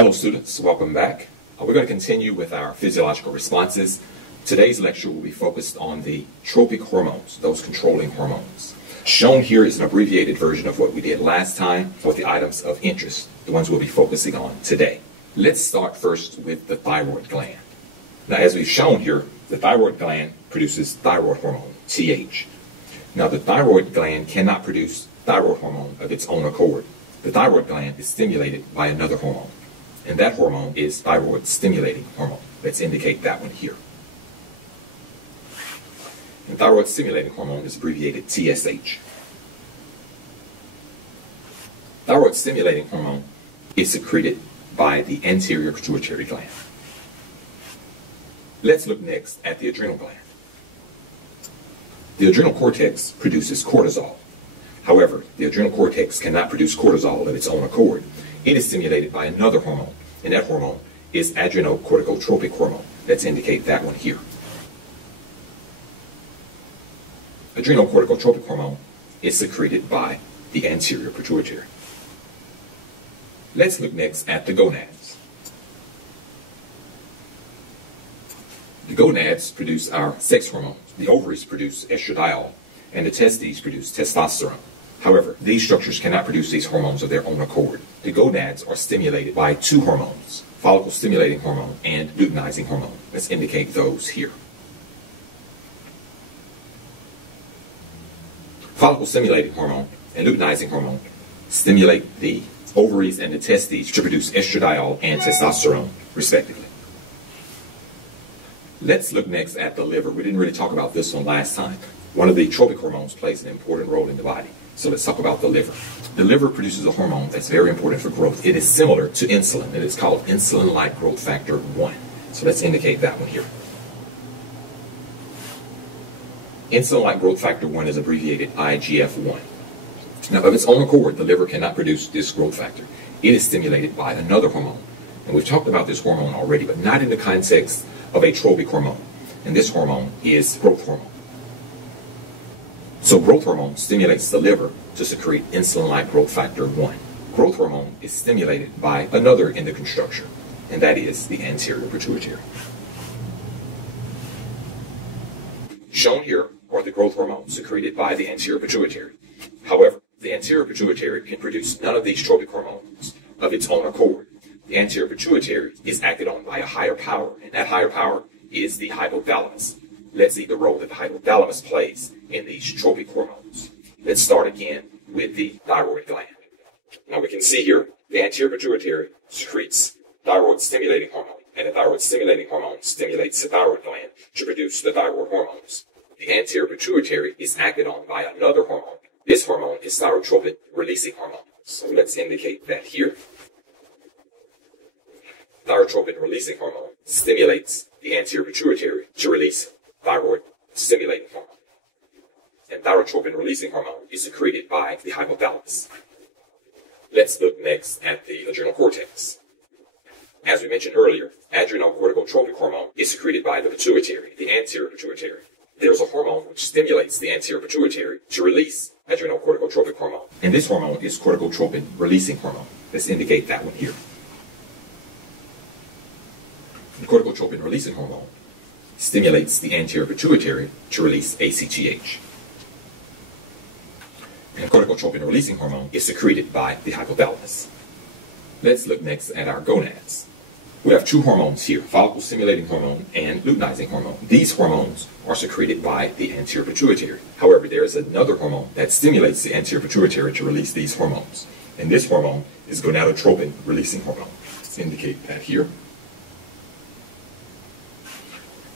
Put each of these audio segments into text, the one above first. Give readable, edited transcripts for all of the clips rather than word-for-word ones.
Hello students, welcome back. We're going to continue with our physiological responses. Today's lecture will be focused on the tropic hormones, those controlling hormones. Shown here is an abbreviated version of what we did last time with the items of interest, the ones we'll be focusing on today. Let's start first with the thyroid gland. Now, as we've shown here, the thyroid gland produces thyroid hormone, TH. Now, the thyroid gland cannot produce thyroid hormone of its own accord. The thyroid gland is stimulated by another hormone, and that hormone is thyroid stimulating hormone. Let's indicate that one here. And thyroid stimulating hormone is abbreviated TSH. Thyroid stimulating hormone is secreted by the anterior pituitary gland. Let's look next at the adrenal gland. The adrenal cortex produces cortisol. However, the adrenal cortex cannot produce cortisol of its own accord. It is stimulated by another hormone, and that hormone is adrenocorticotropic hormone. Let's indicate that one here. Adrenocorticotropic hormone is secreted by the anterior pituitary. Let's look next at the gonads. The gonads produce our sex hormones. The ovaries produce estradiol, and the testes produce testosterone. However, these structures cannot produce these hormones of their own accord. The gonads are stimulated by two hormones, follicle-stimulating hormone and luteinizing hormone. Let's indicate those here. Follicle-stimulating hormone and luteinizing hormone stimulate the ovaries and the testes to produce estradiol and testosterone, respectively. Let's look next at the liver. We didn't really talk about this one last time. One of the tropic hormones plays an important role in the body. So let's talk about the liver. The liver produces a hormone that's very important for growth. It is similar to insulin. It is called insulin-like growth factor 1. So let's indicate that one here. Insulin-like growth factor 1 is abbreviated IGF-1. Now, of its own accord, the liver cannot produce this growth factor. It is stimulated by another hormone. And we've talked about this hormone already, but not in the context of a tropic hormone. And this hormone is growth hormone. So growth hormone stimulates the liver to secrete insulin-like growth factor 1. Growth hormone is stimulated by another endocrine structure, and that is the anterior pituitary. Shown here are the growth hormones secreted by the anterior pituitary. However, the anterior pituitary can produce none of these tropic hormones of its own accord. The anterior pituitary is acted on by a higher power, and that higher power is the hypothalamus. Let's see the role that the hypothalamus plays in these tropic hormones. Let's start again with the thyroid gland. Now we can see here the anterior pituitary secretes thyroid stimulating hormone, and the thyroid stimulating hormone stimulates the thyroid gland to produce the thyroid hormones. The anterior pituitary is acted on by another hormone. This hormone is thyrotropin releasing hormone. So let's indicate that here. Thyrotropin releasing hormone stimulates the anterior pituitary to release thyroid stimulating hormone. And thyrotropin releasing hormone is secreted by the hypothalamus. Let's look next at the adrenal cortex. As we mentioned earlier, adrenocorticotropic hormone is secreted by the pituitary, the anterior pituitary. There's a hormone which stimulates the anterior pituitary to release adrenocorticotropic hormone. And this hormone is corticotropin releasing hormone. Let's indicate that one here. The corticotropin releasing hormone stimulates the anterior pituitary to release ACTH. And corticotropin releasing hormone is secreted by the hypothalamus. Let's look next at our gonads. We have two hormones here, follicle stimulating hormone and luteinizing hormone. These hormones are secreted by the anterior pituitary. However, there is another hormone that stimulates the anterior pituitary to release these hormones. And this hormone is gonadotropin releasing hormone. Let's indicate that here.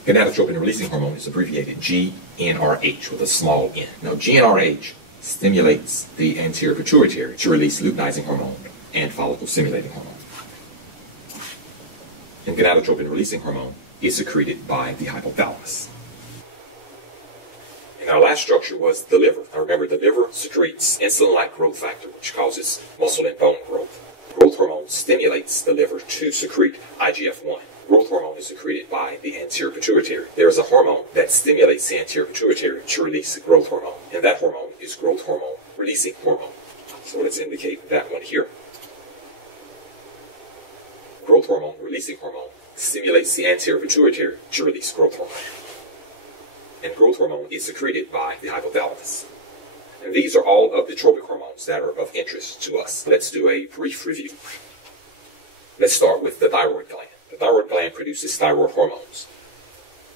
Gonadotropin releasing hormone is abbreviated GnRH with a small n. Now, GnRH stimulates the anterior pituitary to release luteinizing hormone and follicle stimulating hormone. And gonadotropin releasing hormone is secreted by the hypothalamus. And our last structure was the liver. Now remember, the liver secretes insulin-like growth factor, which causes muscle and bone growth. Growth hormone stimulates the liver to secrete IGF-1. Growth hormone is secreted by the anterior pituitary. There is a hormone that stimulates the anterior pituitary to release growth hormone, and that hormone is growth hormone releasing hormone. So let's indicate that one here. growth hormone releasing hormone stimulates the anterior pituitary to release growth hormone. And growth hormone is secreted by the hypothalamus. And these are all of the tropic hormones that are of interest to us. Let's do a brief review. Let's start with the thyroid gland. The thyroid gland produces thyroid hormones.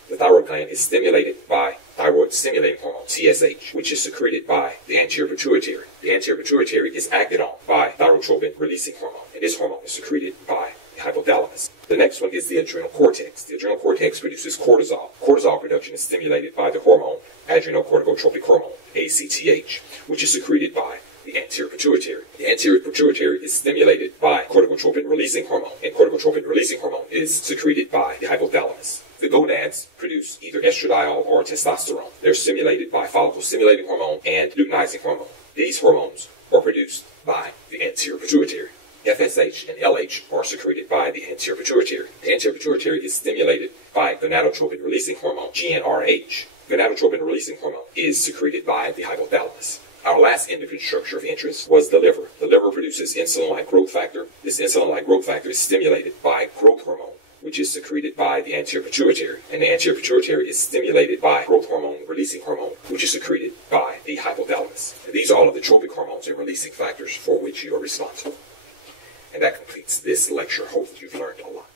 The thyroid gland is stimulated by thyroid stimulating hormone, TSH, which is secreted by the anterior pituitary. The anterior pituitary is acted on by thyrotropin releasing hormone, and this hormone is secreted by the hypothalamus. The next one is the adrenal cortex. The adrenal cortex produces cortisol. Cortisol production is stimulated by the hormone, adrenocorticotropic hormone, ACTH, which is secreted by the anterior pituitary. The anterior pituitary is stimulated by corticotropin releasing hormone, and corticotropin releasing hormone is secreted by the hypothalamus. The gonads produce either estradiol or testosterone. They're stimulated by follicle stimulating hormone and luteinizing hormone. These hormones are produced by the anterior pituitary. FSH and LH are secreted by the anterior pituitary. The anterior pituitary is stimulated by gonadotropin releasing hormone, GnRH. Gonadotropin releasing hormone is secreted by the hypothalamus. Our last endocrine structure of interest was the liver. The liver produces insulin-like growth factor. This insulin-like growth factor is stimulated by growth hormone, which is secreted by the anterior pituitary. And the anterior pituitary is stimulated by growth hormone releasing hormone, which is secreted by the hypothalamus. And these are all of the tropic hormones and releasing factors for which you are responsible. And that completes this lecture. Hope you've learned a lot.